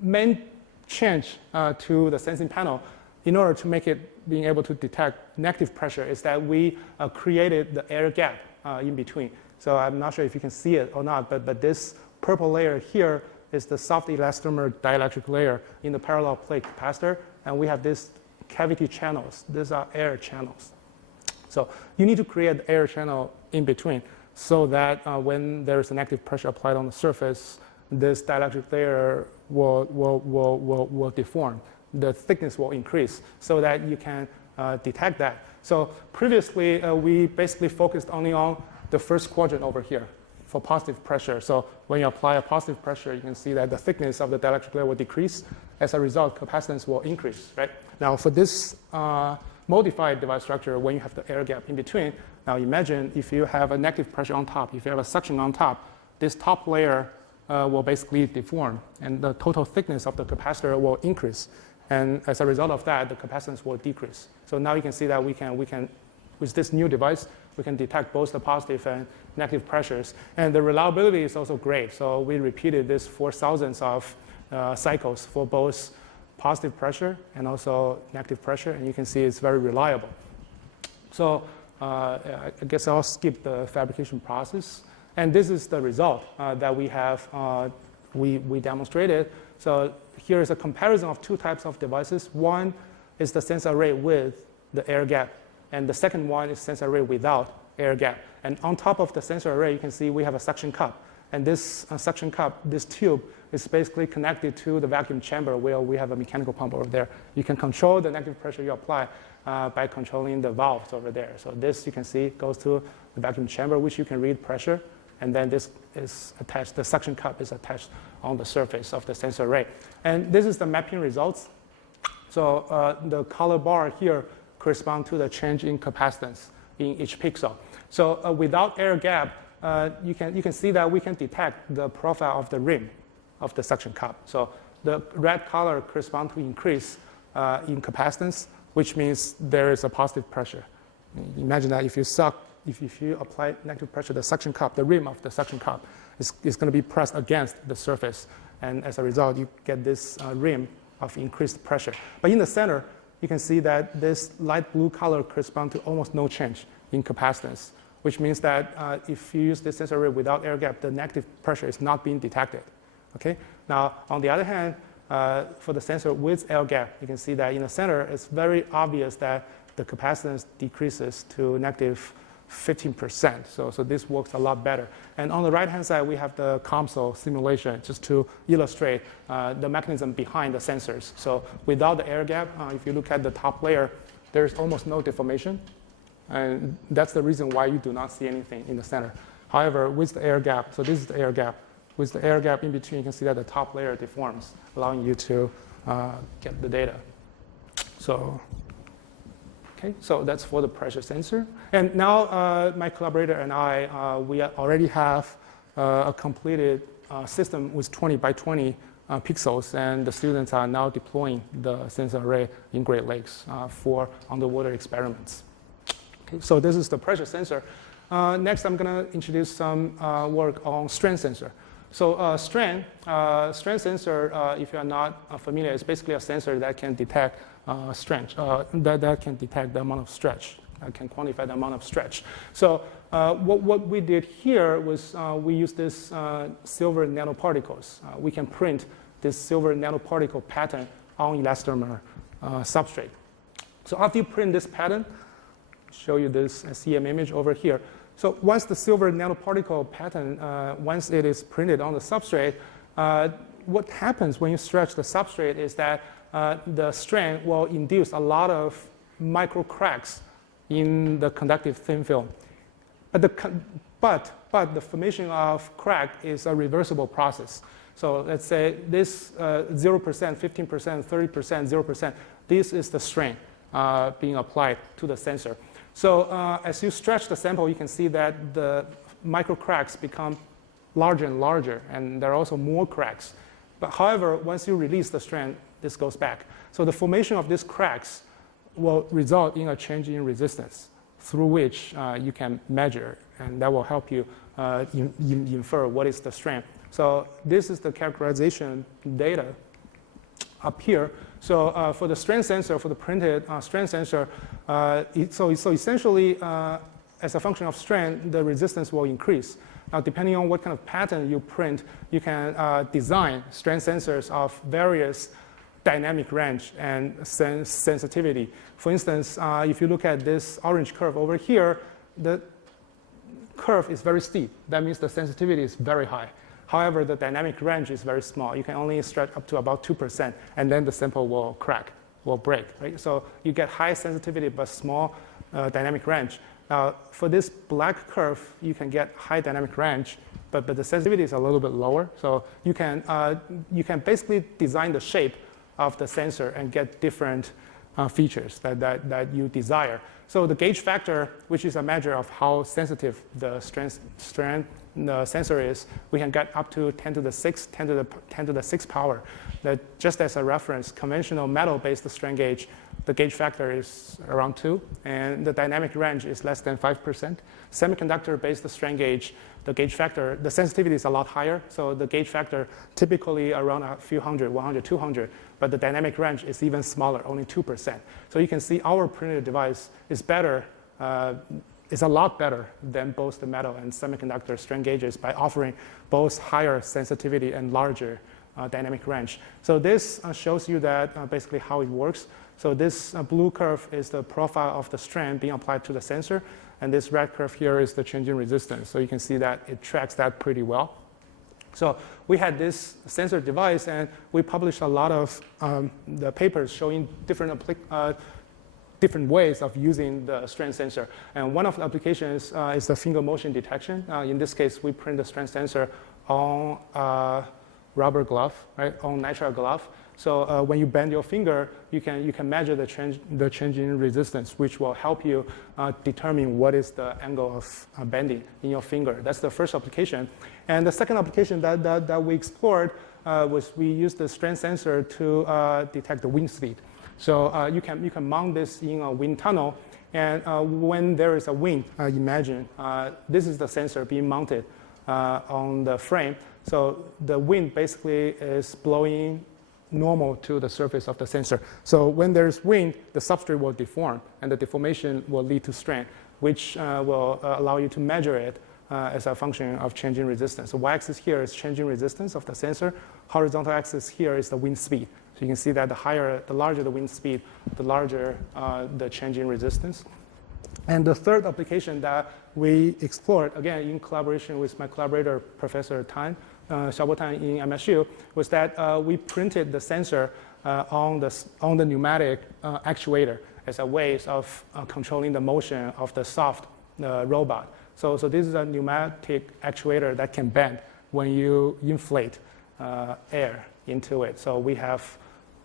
main change to the sensing panel in order to make it being able to detect negative pressure is that we created the air gap in between. So I'm not sure if you can see it or not, but this purple layer here is the soft elastomer dielectric layer in the parallel plate capacitor, and we have these cavity channels. These are air channels. So you need to create the air channel in between so that when there is a negative pressure applied on the surface, this dielectric layer will deform. The thickness will increase so that you can detect that. So previously, we basically focused only on the first quadrant over here for positive pressure. So when you apply a positive pressure, you can see that the thickness of the dielectric layer will decrease. As a result, capacitance will increase, right? Now for this modified device structure, when you have the air gap in between, now imagine if you have a negative pressure on top, if you have a suction on top, this top layer will basically deform, and the total thickness of the capacitor will increase. And as a result of that, the capacitance will decrease. So now you can see that we can with this new device, we can detect both the positive and negative pressures. And the reliability is also great. So we repeated this for thousands of cycles for both positive pressure and also negative pressure. And you can see it's very reliable. So I guess I'll skip the fabrication process. And this is the result that we have we demonstrated. So here is a comparison of two types of devices. One is the sensor array with the air gap, and the second one is sensor array without air gap. And on top of the sensor array, you can see we have a suction cup. And this suction cup, this tube, is basically connected to the vacuum chamber where we have a mechanical pump over there. You can control the negative pressure you apply by controlling the valves over there. So this, you can see, goes to the vacuum chamber, which you can read pressure. And then this is attached, the suction cup is attached on the surface of the sensor array. And this is the mapping results. So the color bar here corresponds to the change in capacitance in each pixel. So without air gap, you can see that we can detect the profile of the rim of the suction cup. So the red color corresponds to increase in capacitance, which means there is a positive pressure. Imagine that if you apply negative pressure, the suction cup, the rim of the suction cup is going to be pressed against the surface. And as a result, you get this rim of increased pressure. But in the center, you can see that this light blue color corresponds to almost no change in capacitance, which means that if you use this sensor array without air gap, the negative pressure is not being detected. Okay? Now, on the other hand, for the sensor with air gap, you can see that in the center, it's very obvious that the capacitance decreases to negative 15%. So this works a lot better. And on the right-hand side, we have the COMSOL simulation just to illustrate the mechanism behind the sensors. So without the air gap, if you look at the top layer, there's almost no deformation. And that's the reason why you do not see anything in the center. However, with the air gap, so this is the air gap. With the air gap in between, you can see that the top layer deforms, allowing you to get the data. So, okay, so that's for the pressure sensor. And now my collaborator and I, we already have a completed system with 20 by 20 pixels, and the students are now deploying the sensor array in Great Lakes for underwater experiments. Okay, so this is the pressure sensor. Next, I'm going to introduce some work on strain sensor. So strain sensor, if you are not familiar, is basically a sensor that can detect stretch, that can detect the amount of stretch, can quantify the amount of stretch. So what we did here was we used this silver nanoparticles. We can print this silver nanoparticle pattern on elastomer substrate. So after you print this pattern, I'll show you this CM image over here. So once the silver nanoparticle pattern, once it is printed on the substrate, what happens when you stretch the substrate is that the strain will induce a lot of micro cracks in the conductive thin film. But the formation of crack is a reversible process. So let's say this 0%, 15%, 30%, 0%, this is the strain being applied to the sensor. So as you stretch the sample, you can see that the micro cracks become larger and larger, and there are also more cracks. But however, once you release the strain, this goes back. So the formation of these cracks will result in a change in resistance through which you can measure, and that will help you infer what is the strain. So this is the characterization data up here. So for the strain sensor, for the printed strain sensor, so essentially, as a function of strain, the resistance will increase. Now, depending on what kind of pattern you print, you can design strain sensors of various dynamic range and sensitivity. For instance, if you look at this orange curve over here, the curve is very steep. That means the sensitivity is very high. However, the dynamic range is very small. You can only stretch up to about 2%, and then the sample will crack, will break. Right? So you get high sensitivity but small dynamic range. Now, for this black curve, you can get high dynamic range, but the sensitivity is a little bit lower. So you can basically design the shape of the sensor and get different features that you desire. So the gauge factor, which is a measure of how sensitive the strain the sensor is, we can get up to 10 to the 6, 10 to the 6 power. That just as a reference, conventional metal-based strain gauge, the gauge factor is around 2, and the dynamic range is less than 5%. Semiconductor-based strain gauge, the gauge factor, the sensitivity is a lot higher, so the gauge factor typically around a few hundred, 100, 200, but the dynamic range is even smaller, only 2%. So you can see our printed device is better, is a lot better than both the metal and semiconductor strain gauges by offering both higher sensitivity and larger dynamic range. So this shows you that basically how it works. So this blue curve is the profile of the strain being applied to the sensor, and this red curve here is the change in resistance. So you can see that it tracks that pretty well. So we had this sensor device, and we published a lot of the papers showing different ways of using the strain sensor. And one of the applications is the finger motion detection. In this case, we print the strain sensor on rubber glove, right, on nitrile glove. So when you bend your finger, you can measure the change in resistance, which will help you determine what is the angle of bending in your finger. That's the first application. And the second application that we explored was we used the strain sensor to detect the wind speed. So you can mount this in a wind tunnel, and when there is a wind, imagine this is the sensor being mounted on the frame. So the wind basically is blowing normal to the surface of the sensor. So when there's wind, the substrate will deform, and the deformation will lead to strain, which will allow you to measure it as a function of changing resistance. So y-axis here is changing resistance of the sensor. Horizontal axis here is the wind speed. So you can see that the larger the wind speed, the larger the change in resistance. And the third application that we explored, again, in collaboration with my collaborator, Professor Tan, Xiaobo Tan in MSU, was that we printed the sensor on the pneumatic actuator as a way of controlling the motion of the soft robot. So this is a pneumatic actuator that can bend when you inflate air into it. So we have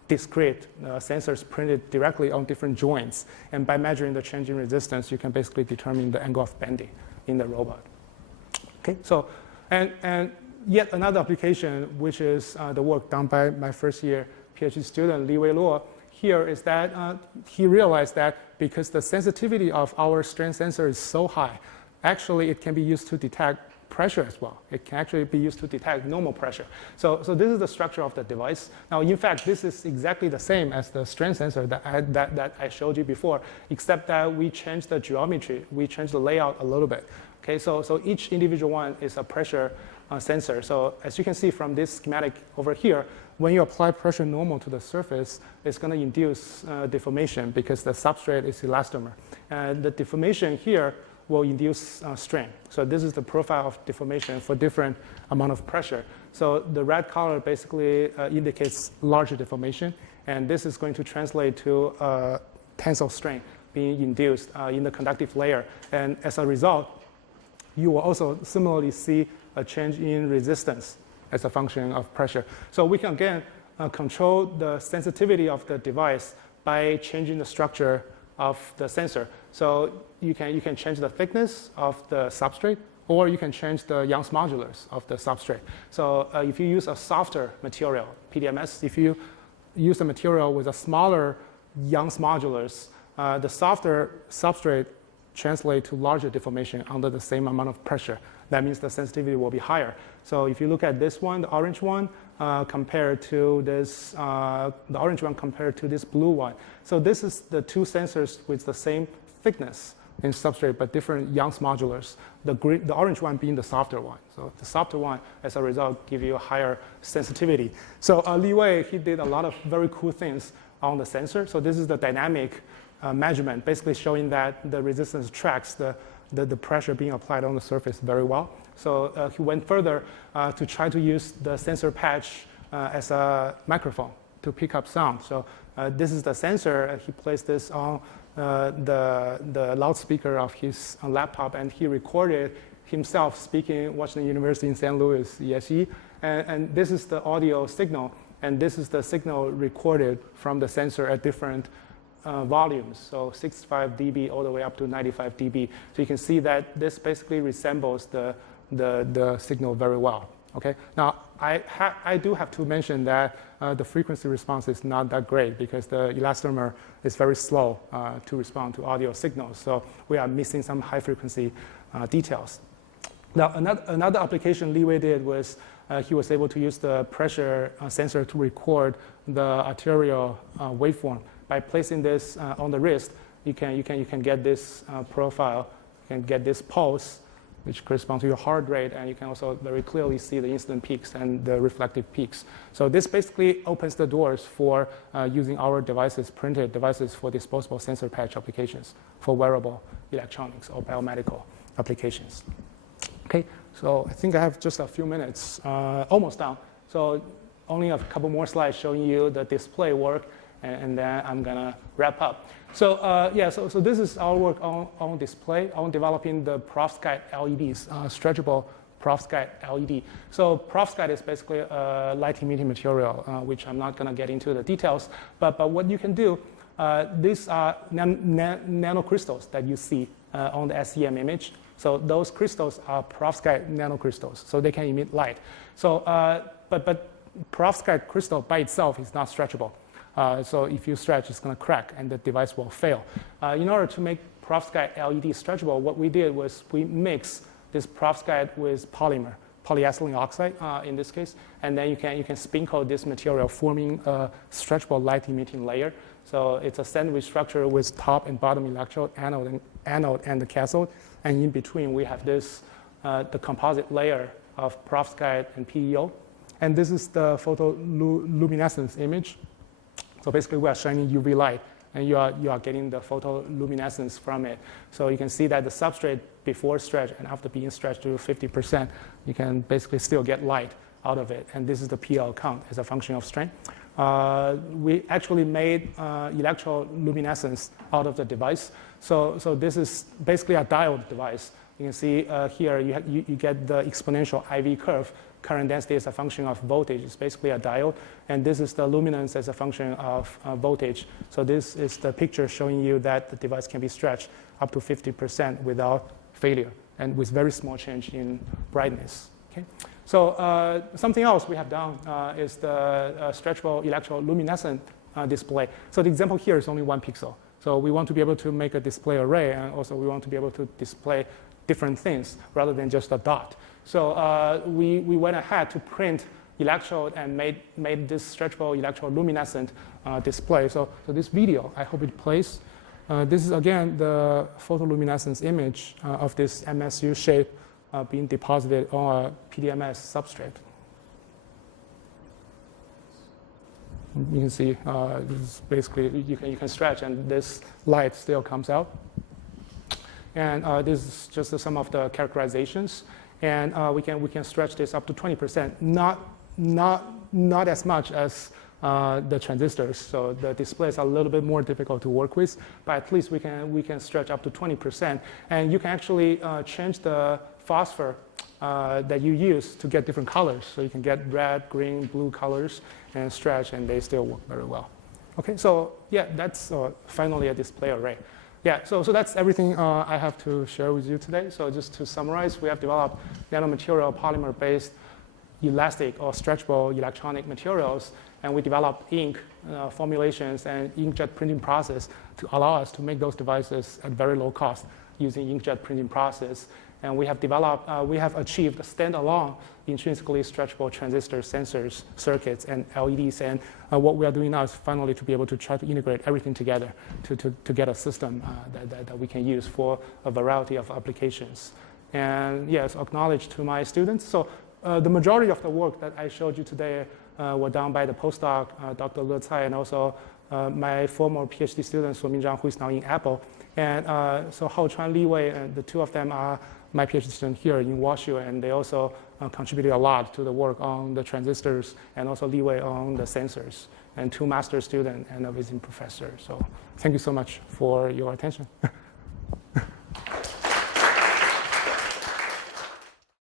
discrete sensors printed directly on different joints. And by measuring the change in resistance, you can basically determine the angle of bending in the robot. Okay, so, and yet another application, which is the work done by my first year PhD student, Li Wei Luo, here is that he realized that because the sensitivity of our strain sensor is so high, actually it can be used to detect pressure as well. It can actually be used to detect normal pressure. So this is the structure of the device. Now, in fact, this is exactly the same as the strain sensor that I showed you before, except that we changed the geometry. We changed the layout a little bit. Okay, so each individual one is a pressure sensor. So as you can see from this schematic over here, when you apply pressure normal to the surface, it's going to induce deformation because the substrate is elastomer. And the deformation here will induce strain. So this is the profile of deformation for different amount of pressure. So the red color basically indicates larger deformation, and this is going to translate to tensile strain being induced in the conductive layer. And as a result, you will also similarly see a change in resistance as a function of pressure. So we can again control the sensitivity of the device by changing the structure of the sensor. So you can change the thickness of the substrate, or you can change the Young's modulus of the substrate. So if you use a softer material, PDMS, if you use a material with a smaller Young's modulus, the softer substrate translates to larger deformation under the same amount of pressure. That means the sensitivity will be higher. So if you look at this one, the orange one, compared to this, the orange one compared to this blue one. So this is the two sensors with the same thickness in substrate, but different Young's modulus. The orange one being the softer one. So the softer one, as a result, give you a higher sensitivity. So Li Wei, he did a lot of very cool things on the sensor. So this is the dynamic measurement, basically showing that the resistance tracks the pressure being applied on the surface very well. So he went further to try to use the sensor patch as a microphone to pick up sound. So this is the sensor. He placed this on the loudspeaker of his laptop, and he recorded himself speaking Washington University in St. Louis, ESE. And this is the audio signal, and this is the signal recorded from the sensor at different volumes, so 65 dB all the way up to 95 dB. So you can see that this basically resembles the signal very well. Okay. Now I do have to mention that the frequency response is not that great because the elastomer is very slow to respond to audio signals. So we are missing some high frequency details. Now another application Li Wei did was he was able to use the pressure sensor to record the arterial waveform. By placing this on the wrist, you can get this profile, you can get this pulse, which corresponds to your heart rate, and you can also very clearly see the incident peaks and the reflective peaks. So this basically opens the doors for using our devices, printed devices for disposable sensor patch applications for wearable electronics or biomedical applications. Okay, so I think I have just a few minutes, almost done. So only a couple more slides showing you the display work, and then I'm gonna wrap up. So so this is our work on display, on developing the perovskite LEDs, stretchable perovskite LED. So perovskite is basically a light-emitting material, which I'm not gonna get into the details, but what you can do, these are nanocrystals that you see on the SEM image. So those crystals are perovskite nanocrystals, so they can emit light. So, but perovskite crystal by itself is not stretchable. So if you stretch, it's going to crack and the device will fail. In order to make perovskite LED stretchable, what we did was we mixed this perovskite with polymer polyethylene oxide in this case, and then you can spin coat this material, forming a stretchable light emitting layer. So it's a sandwich structure with top and bottom electrode, anode and the cathode, and in between we have this the composite layer of perovskite and PEO, and this is the photoluminescence image. So basically, we are shining UV light, and you are getting the photoluminescence from it. So you can see that the substrate before stretch and after being stretched to 50%, you can basically still get light out of it. And this is the PL count as a function of strength. We actually made electroluminescence out of the device. So this is basically a diode device. You can see here you get the exponential IV curve. Current density is a function of voltage. It's basically a diode. And this is the luminance as a function of voltage. So this is the picture showing you that the device can be stretched up to 50% without failure and with very small change in brightness. Okay? So something else we have done is the stretchable electroluminescent display. So the example here is only 1 pixel. So we want to be able to make a display array, and also we want to be able to display different things rather than just a dot. So we went ahead to print electrode and made this stretchable electroluminescent display. So this video, I hope it plays. This is again the photoluminescence image of this MSU shape being deposited on a PDMS substrate. You can see this is basically you can stretch, and this light still comes out. And this is just some of the characterizations. And we can stretch this up to 20%, not as much as the transistors. So the displays are a little bit more difficult to work with, but at least we can stretch up to 20%. And you can actually change the phosphor that you use to get different colors. So you can get red, green, blue colors and stretch, and they still work very well. Okay, so yeah, that's finally a display array. Yeah, so that's everything I have to share with you today. So just to summarize, we have developed nanomaterial polymer-based elastic or stretchable electronic materials, and we developed ink formulations and inkjet printing process to allow us to make those devices at very low cost using inkjet printing process. And we have achieved standalone intrinsically stretchable transistor sensors, circuits, and LEDs. And what we are doing now is finally to be able to try to integrate everything together to get a system that we can use for a variety of applications. And yes, acknowledge to my students. So the majority of the work that I showed you today were done by the postdoc, Dr. Le Cai, and also my former PhD student, Suo Minzhang, who is now in Apple. And so Hao Chuan, Li Wei, and the two of them are my PhD student here in WashU, and they also contributed a lot to the work on the transistors, and also Li Wei on the sensors, and two master students and a visiting professor. So thank you so much for your attention.